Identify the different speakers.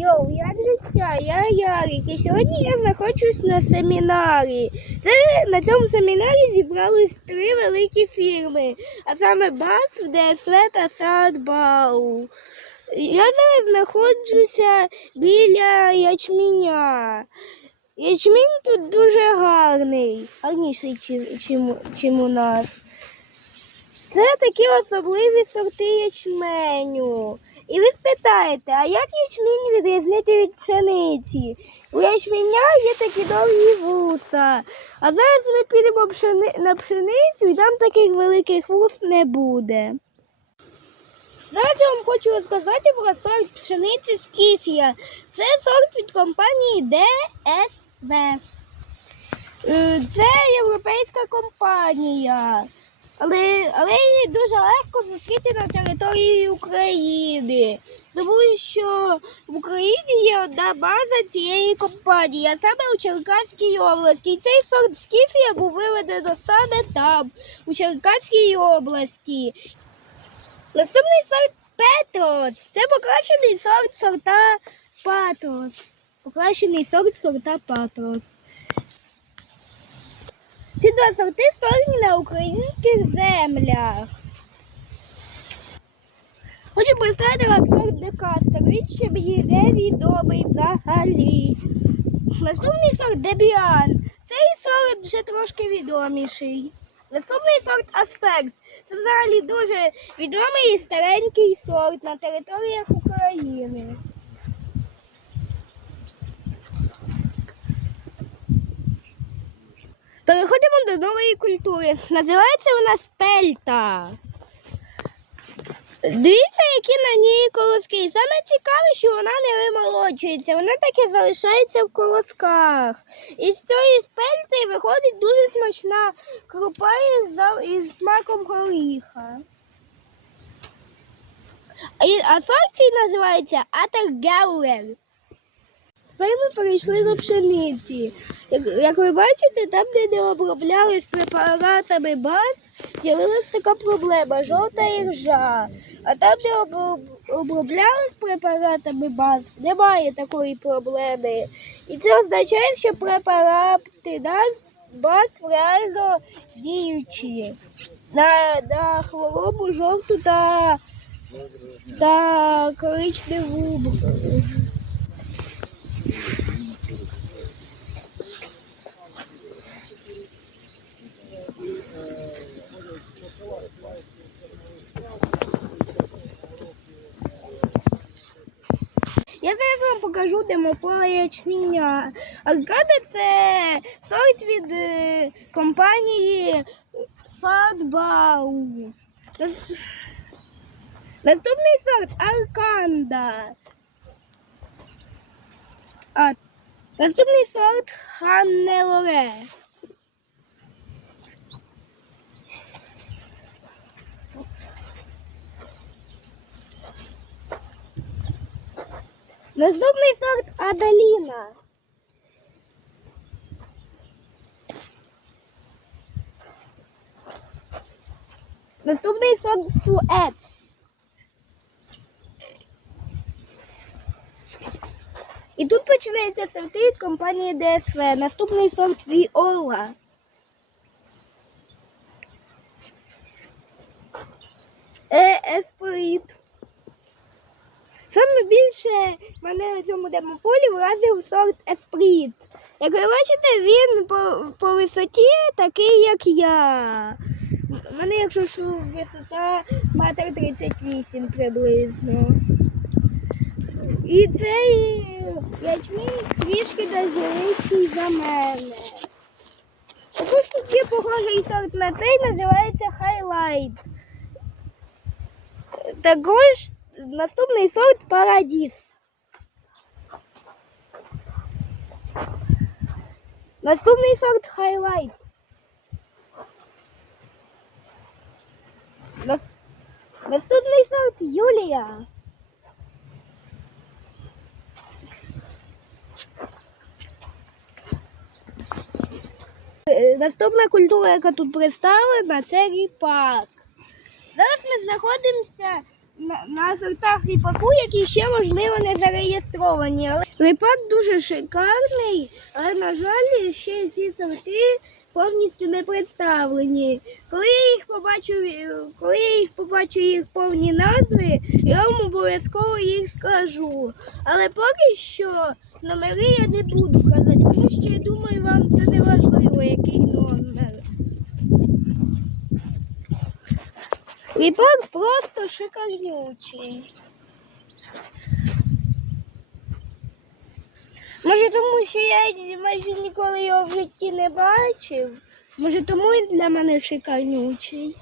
Speaker 1: Йоу, я життя, я Ярик, і сьогодні я знаходжусь на семінарі. Це на цьому семінарі зібрались три великі фірми, а саме БАС, ДСВ та Садбау. Я зараз знаходжуся біля ячменя. Ячмінь тут дуже гарний, гарніший, чим, чим, у нас. Це такі особливі сорти ячменю. І ви спитаєте, а як ячмінь відрізнити від пшениці? У ячменя є такі довгі вуса. А зараз ми підемо пшени... на пшеницю і там таких великих вус не буде. Зараз я вам хочу розказати про сорт пшениці Скіфія. Це сорт від компанії ДСВ. Е, Це європейська компанія. Але, але її дуже легко зустріти на території України, тому що в Україні є одна база цієї компанії, а саме у Черкаській області. І цей сорт скіфія був виведено саме там, у Черкаській області. Наступний сорт Петрос. Це покращений сорт сорта Патрос. Покращений сорт сорта Патрос. Ці два сорти створені на українських землях. Хочу представити вам сорт Декастер. Він ще мені не відомий взагалі. Наступний сорт Дебіан. Цей сорт вже трошки відоміший. Наступний сорт Аспект. Це взагалі дуже відомий і старенький сорт на територіях України. До нової культури. Називається вона спельта. Дивіться, які на ній колоски. Саме цікаве, що вона не вимолоджується, вона так і залишається в колосках. І з цієї спельти виходить дуже смачна крупа із, із смаком горіха. А сорт цей називається Атергауер. Тепер ми перейшли до пшениці. Як, як ви бачите, там, де не оброблялись препаратами БАС, з'явилася така проблема жовта іржа. А там, де оброб- оброблялись препаратами БАС, немає такої проблеми. І це означає, що препарати ДАС БАС реально діючі на, на хворобу жовту та, та коричневу. Я зараз вам покажу демополе ячменя. Аркада це сорт від е, компанії Садбау. Наступний сорт Арканда. А, наступний сорт Ханнелоре. Наступний сорт Адаліна. Наступний сорт Суец. І тут починається сорти від компанії ДСВ. Наступний сорт Віола. Е, Еспорит. Саме більше мене на цьому демополі вразив сорт Еспріт. Як ви бачите, він по, по висоті такий, як я. У мене, якщо що, висота метр 38 приблизно. І цей ячмінь трішки дозіріший за мене. Також тут є похожий сорт на цей, називається Highlight. Також наступний сорт Парадіс. Наступний сорт. Нас- Наступний сорт Юлія. Е, Наступна культура, яка тут представлена, це ріпак. Зараз ми знаходимося на, сортах ліпаку, які ще можливо не зареєстровані. Але ліпак дуже шикарний, але на жаль, ще ці сорти повністю не представлені. Коли я їх побачу, е, коли я їх побачу їх повні назви, я вам обов'язково їх скажу. Але поки що номери я не буду казати, тому що я думаю, вам це не важливо, Ліпак просто шикарнючий. Може, тому що я майже ніколи його в житті не бачив. Може, тому він для мене шикарнючий.